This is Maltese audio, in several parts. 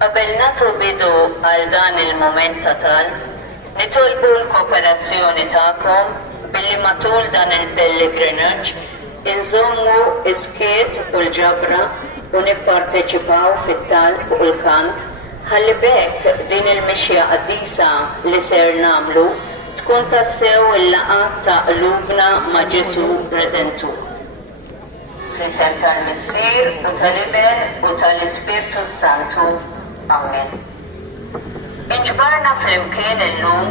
Qabel nagħtu bidu għal dan il-moment tal, nitolbu l-kooperazzjoni tagħkom billi matul dan il-pellegrinage inżommu iskiet u l-ġabra u nipparteċipaw fit-talb u l-kant ħalli bekk din il-mixja qaddisa li ser namlu tkun tassew il-laqgħa ta' qlubna ma' Ġesu Redentur. Fl-isem tal-Missier u tal-Iben u tal-Ispirtu Santu. Amen. Inġbarna fl-imkien illum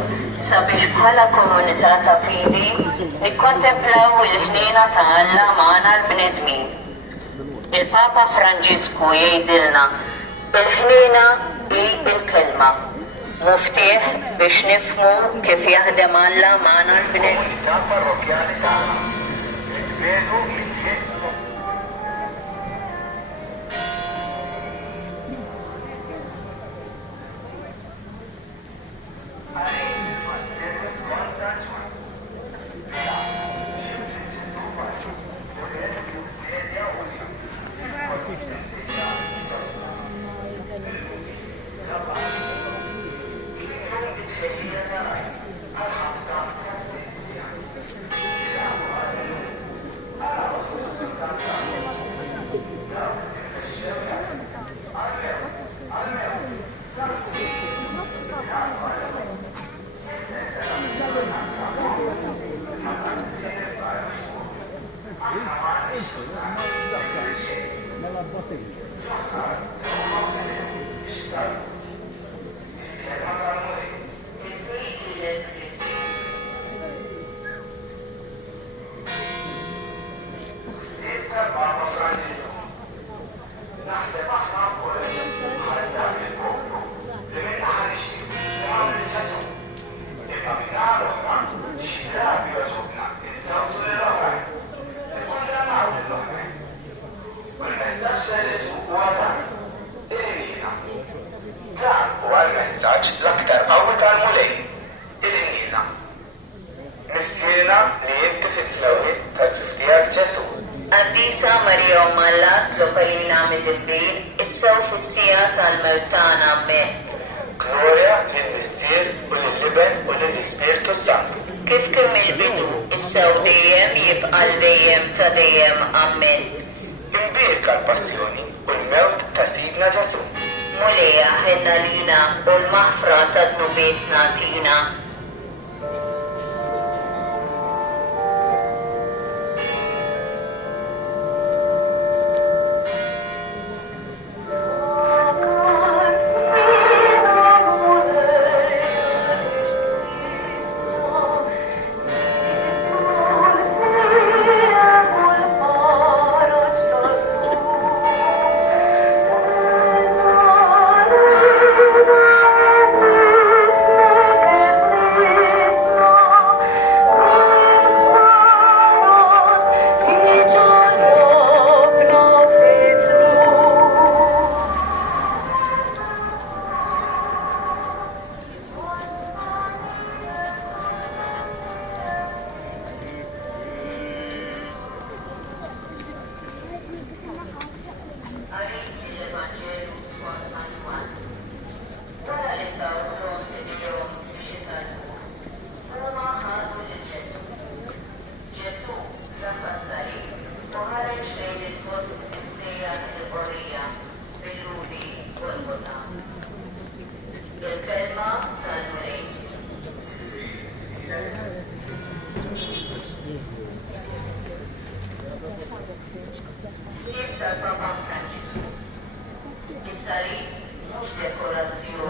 sabiex bħala komunità ta' fidi nikkontemplaw il-ħnina ta' Alla magħna l-bnedmin. Il-Papa Franġisku jgħidilna il-ħnina hi il-kelma. Muftieħ biex nifhmu kif jaħdem Alla magħna l-bnedmin. il-messaġġ l-aktar qawwi tal-mulej, il-ħniena. Missiena li jinti fis-sewwiet tal-tifdijak Ġesu. Qaddisa Marija Malla tlopalina mid-dilbin, issew fis-sija tal-Mewtana Amen. Gloria lill-Missier u lill-Liben u lill-Ispirtu Sant. Kif kemm il-bidu, issew dejjem jibqa' dejjem ta' dejjem Amen. Imbirka l-passjoni u l-mewt ta' Sidna Ġesu. Mulejja ħenna lina u l-maħfra ta' dnubiet nagħtina.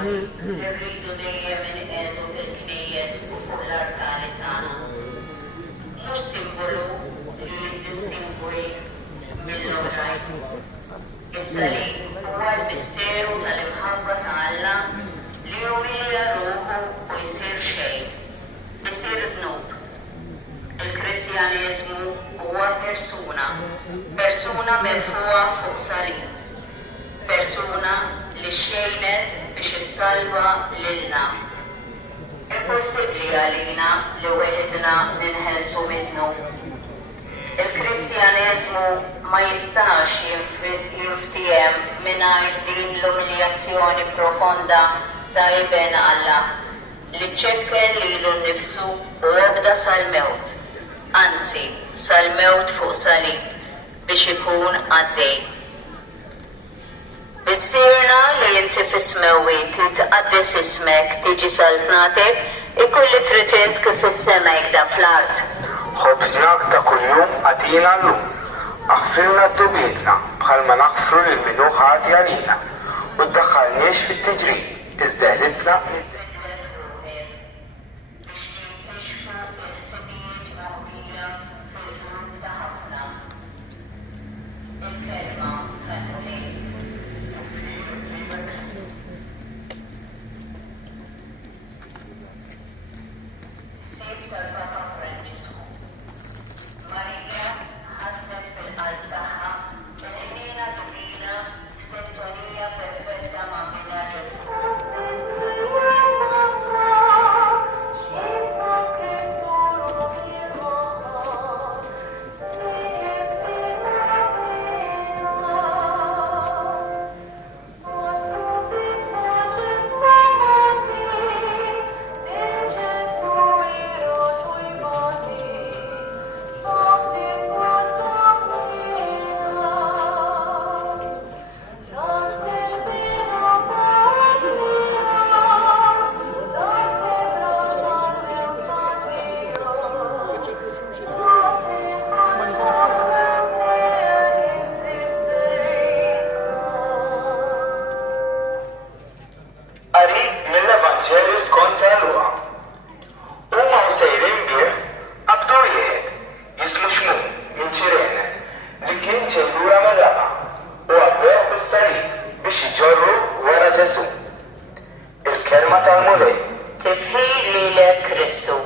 Irridu dejjem inqedu fil-knejjes u fuq l-artali tagħna. Mhux simbolu li jiddistingwi mill-oħrajn. Is-salib huwa l-misteru tal-imħabba ta' Alla li jumilja ruħu u jsir xejn, isir dnub. Il-Kristjaneżmu huwa persuna merfuqa fuq salib. Persuna li xejnet biex issalva lilna. Impossibbli għalina li weħidna ninħelsu minnu. Il-Kristjaneżmu ma jistax jinftiem mingħajr din l-umiljazzjoni profonda ta' Iben Alla li ċekken lilu nnifsu u għobda sal-mewt, anzi sal-mewt fuq salib biex ikun għaddej. Bissirna li inti fis-smewwiet li tqaddis ismek tiġi saltnatek ikulli tritint kif is-semek da fl-art. Ħobżnak ta' kuljum għatina llum. Aħfirna d-dubietna bħalma naħfru lil minnu ħati għalina u ddaħħalniex fit-tiġrid tiżdeħlisna Marija ħasset fil-qalb tagħha il-ħniena divina sintonija perfetta ma' Ġesu. jiġġej lura mir-raba u għabbew bis-sarir biex iġorru wara Ġesu. Il-kelma tal-mulej. Tifħir lilek Kristu.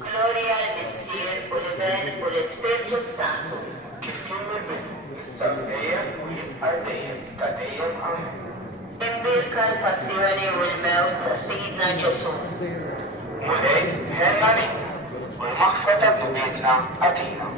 Gloria al Missier, u l-Spiritu Santu. Kif kien mill-bidu, issa dejjem u jibqa' dejjem ta' dejjem amen. Imbirka l-passjoni u l-mewt ta' Sidna Ġesu. Mulej ħenna li u l-maħfa ta' dubietna għadina.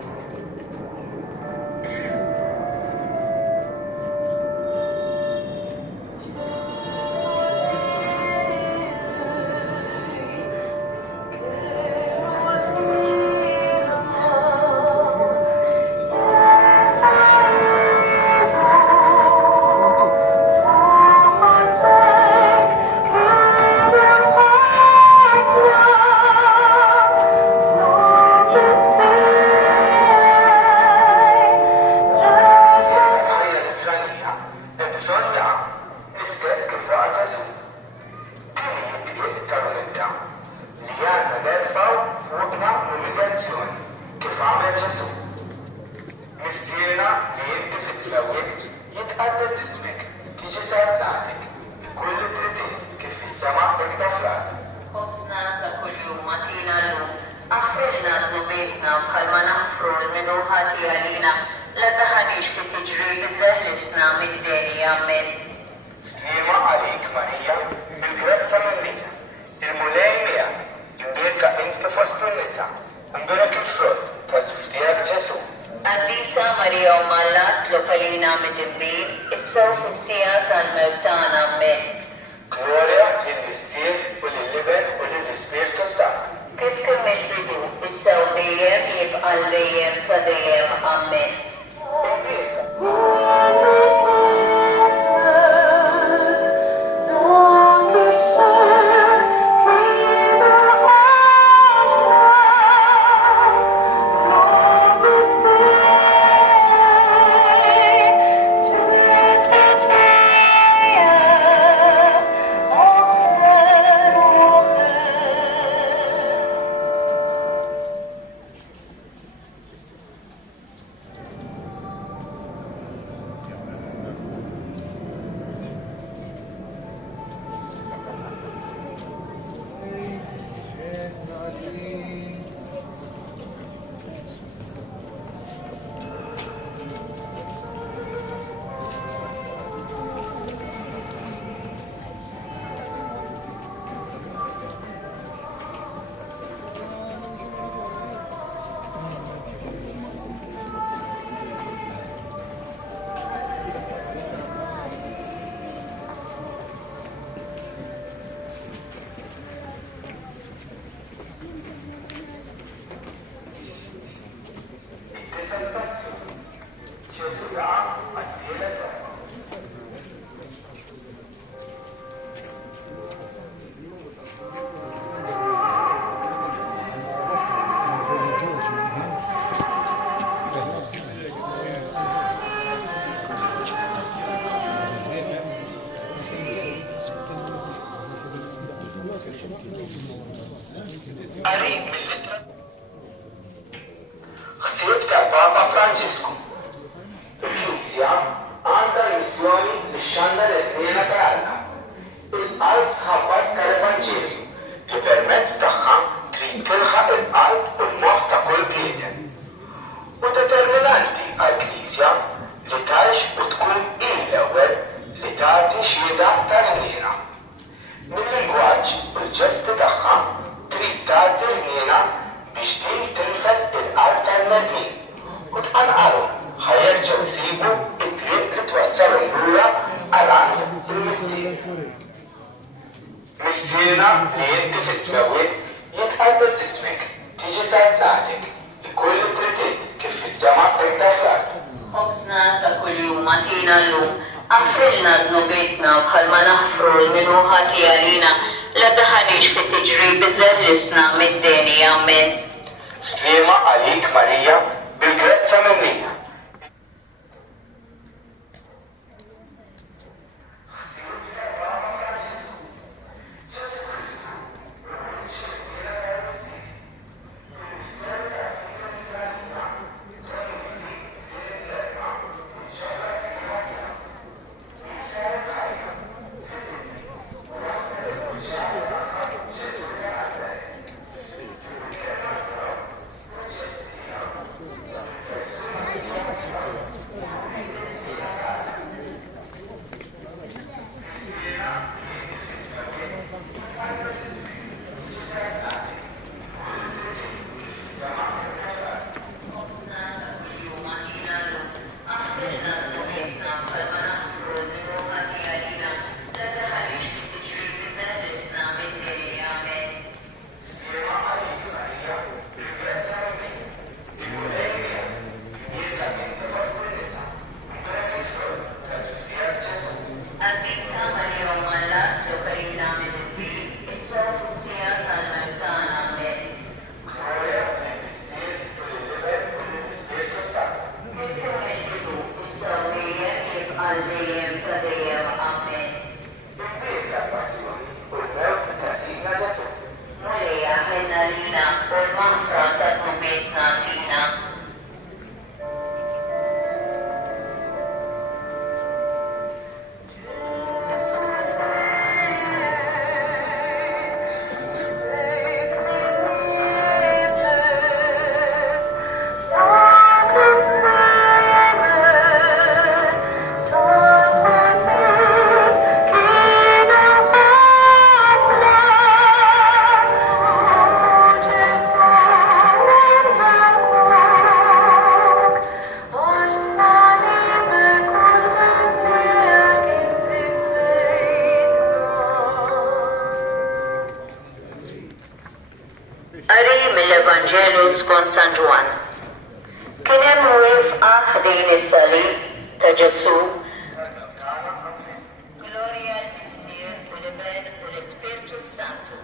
il-qalb ħabbar tal-Evanġelju li permezz tagħha trid tilħaq il-qalb u l-moħħ ta' kull bniedem. U determinanti għall-Knisja li tgħix u tkun l-ewwel li tagħti xhieda tal-ħniena. Mill-lingwaġġ u l-ġesti tagħha trid tagħti l-ħniena biex din tilfet il-qalb tal-medmin u tqanqalhom ħajerġgħu jsibu t-triq li twassalhom lura għal-għand il-missier. Missiena li inti fis-smewwiet jitqaddas ismek, tiġi sajtnatek, ikull it-triqiet kif fis-sema hekk fl-ard. Ħobżna ta' kuljum għatina llum, għaffrilna d-nubietna bħalma naħfru l-minuħa tiegħina la daħanix fit-tiġri biżellisna mid-deni ammen. Sliema għalik Marija bil-grezza minnija. mill-Evanġelu skont San Ġwan. Kien hemm wifqa ħdejn is-salib ta' Ġesu. Glorja l-Missier u l-Ibn u l-Ispirtu Santu.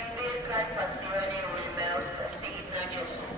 Imbirka l-passjoni u l-mewt ta' Sidna Ġesu.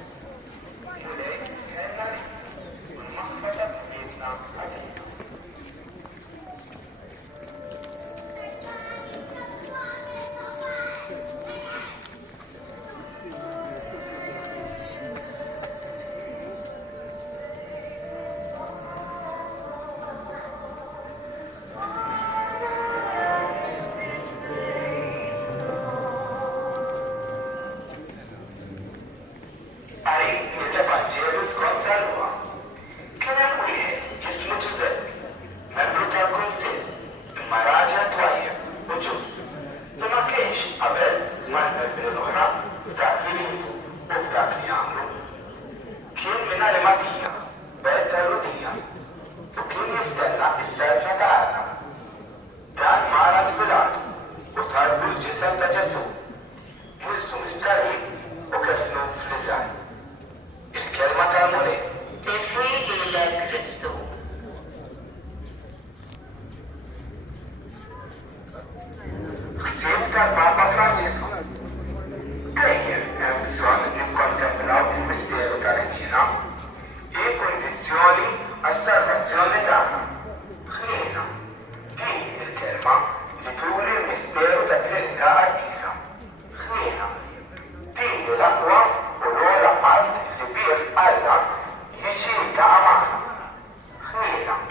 Ħniena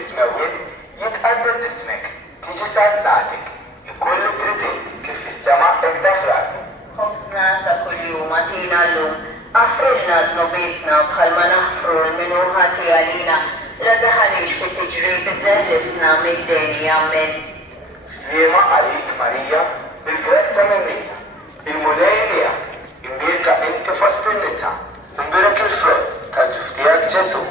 اسم ولد يتقدس اسمك تيجي صلاتك الكل تردد كيف في السماء الدفرات. خبزنا تاكل يوم اتينا اللوم اغفر لنا ذنوبنا بخل ما نغفر المنوهات علينا لا تخليش في تجريب زهلسنا من الدنيا امين. سليمة عليك ماريا بالكرسة منية الملايمية إنبيرك أنت فصل النساء إنبيرك الفرد كالجفتيات جسو